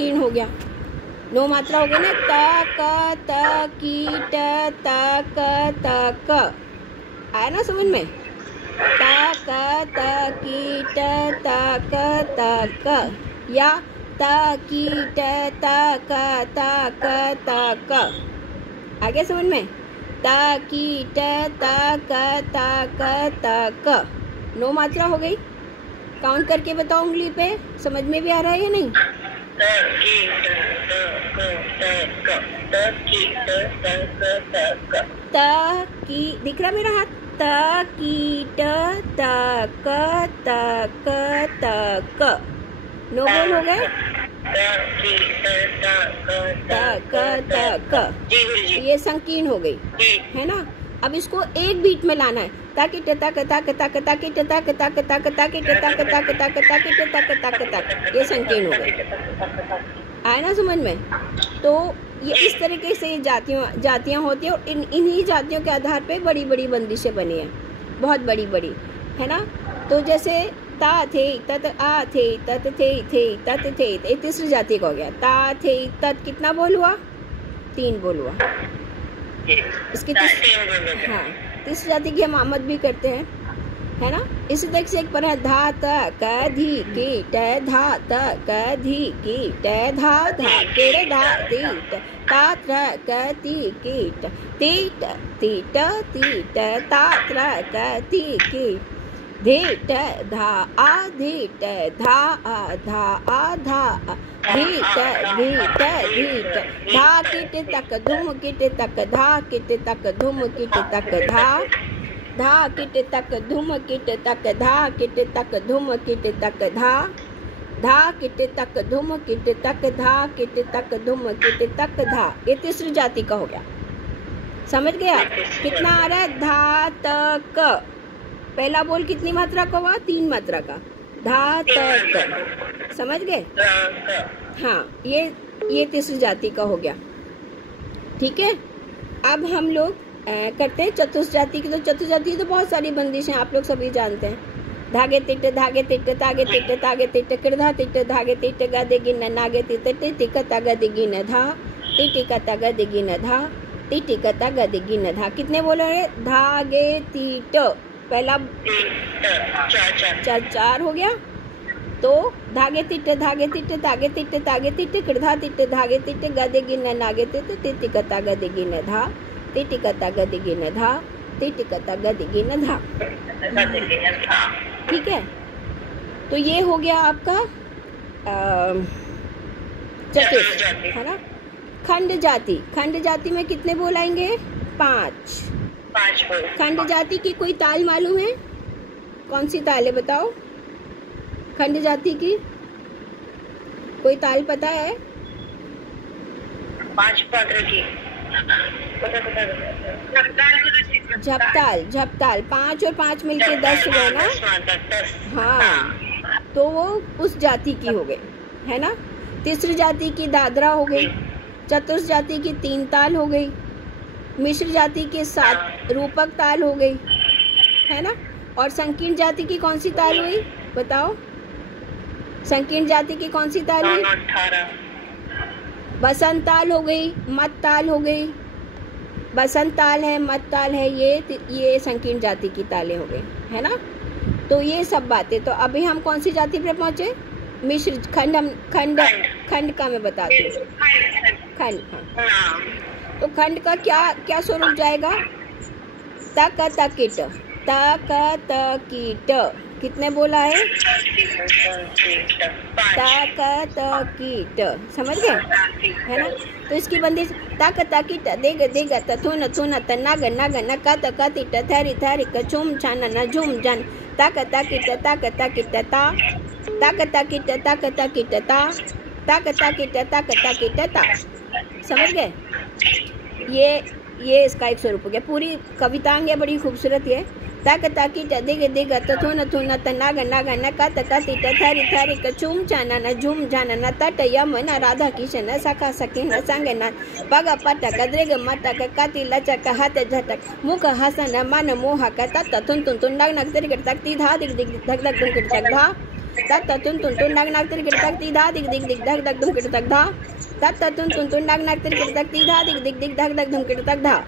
संकीर्ण हो गया। 9 मात्रा हो गई ना, त क त की ट त क त क, आया ना समझ में? त क त की ट त क त क, या त की ट त क त क त क, आ गया समझ में? त की ट त क त क त क, 9 मात्रा हो गई। काउंट करके बताओ उंगली पे, समझ में भी आ रहा है या नहीं? त की, दिख रहा मेरा हाथ? त की ट त क त क त क, 9 बोल हो गए। ये संकीर्ण हो गई, है ना? अब इसको एक बीट में लाना है, ताकि तक तक तक ताकि तक तक तक ताकि तक तक तक ताकि तक तक, ये संकीर्ण हो गई। आया ना समझ में? तो ये इस तरीके से जातियाँ होती हैं, और इन्हीं जातियों के आधार पे बड़ी बड़ी बंदिशें बनी हैं, बहुत बड़ी बड़ी, है ना? तो जैसे ता थे तत आ थे तत थे तत थे, ये तीसरी जाति का हो गया। ता थे तत कितना बोल हुआ? 3 बोल हुआ। इसकी हाँ, तीसरी जाति की हम आमद भी करते हैं, है ना? इसी तरह से एक पर है धा त क धी की ट धा त क धी की ट धा धा केड़े धा ती ट ता त्र क ती की ट ती ट ती ट ती ट ता त्र क ती की धी ट धा आ धी ट धा आ धा आ धा धी ट धा किट तक धूम किट तक धा किट तक धूम किट तक धा धा किट तक धूम किट तक धा किट तक धूम किट तक धा धा किट तक धूम किट तक धा किट तक धूम किट तक धा, ये तीसरी जाति का हो गया। समझ गया? कितना आ रहा है? धा त क, पहला बोल कितनी मात्रा का हुआ? 3 मात्रा का, धा त क, समझ गए? हाँ, ये तीसरी जाति का हो गया। ठीक है, अब हम लोग करते हैं चतुर्थ जाति की। तो चतुर्थ जाति तो बहुत सारी बंदिशें आप लोग सभी जानते हैं। धागे तिट्ट तागे तिट्ट कृधा तिट्ट धागे तिट्ट गदे गिन नागे तिट्ट टिक तग दिगिन धा टिक तग दिगिन धा टिक तग दिगिन धा, कितने बोल रहे? धागे तिट्ट, पहला 4 हो गया। तो धागे तिट्ट तागे तिट्ट कृधा तिट्ट धागे तिट्ट गदे गिन नागे तिट्ट टिक तग दिगिन धा टिक तग दिगिन धा टिक तग दिगिन धा। ठीक है, तो ये हो गया आपका चतुर्थ, है ना? खंड जाति, खंड जाति में कितने बोल आएंगे? 5 बोल। खंड जाति की कोई ताल मालूम है? कौन सी ताल है बताओ? खंड जाति की कोई ताल पता है? 5 पात्र की झपताल, झपताल 5 और 5 मिलके 10 हुए ना? हाँ, तो वो उस जाति की हो गई, है ना? तीसरी जाति की दादरा हो गई, चतुर्थ जाति की 3 ताल हो गई, मिश्र जाति की 7 रूपक ताल हो गई, है ना? और संकीर्ण जाति की कौन सी ताल हुई बताओ? संकीर्ण जाति की कौन सी ताल हुई? बसंत ताल हो गई, मत ताल हो गई, बसंत ताल है, मत ताल है, ये संकीर्ण जाति की तालें हो गई, है ना? तो ये सब बातें। तो अभी हम कौन सी जाति पे पहुंचे? मिश्र खंड। हम खंड का मैं बताती हूँ। खंड, हाँ। तो खंड का क्या स्वरूप जाएगा? तक तकिट, तक तकिट, कितने बोला है? तक तकिट, समझ गए, है ना? तो इसकी बंदिश तक तकिट देग देग तथुन थुन तनाग नग नक तक तिट थरी थरी कछुम छन न झुम जन तक तकिट तक तकिट ता तक तकिट तक तकिट ता तक तकिट तक तकिट ता, समझ गए? ये इसका एक स्वरूप हो गया। पूरी कवितांग है, बड़ी खूबसूरत है। तक तकिट दिग दिग तथुन थुन तनाग नग नक तक तिट थरी थरी कछुम छन न झुम जन न तट यमुना राधा किशन सखा सखी न संग न पग पटक दृग मटक कति लचक हत झटक मुख हसन मन मोहक तत तुन तुन तुन नग नग तिग तक ती धा दिग दिग धक धक धक धा तत तुन तुन तुन नाग नाग तिर किट तक ती धा दिग दिग दिग धक धक धुम किट तक धा तत तुन तुन तुन नाग नाग तिर किट तक ती धा दिग दिग दिग धक धक धुम किट तक धा।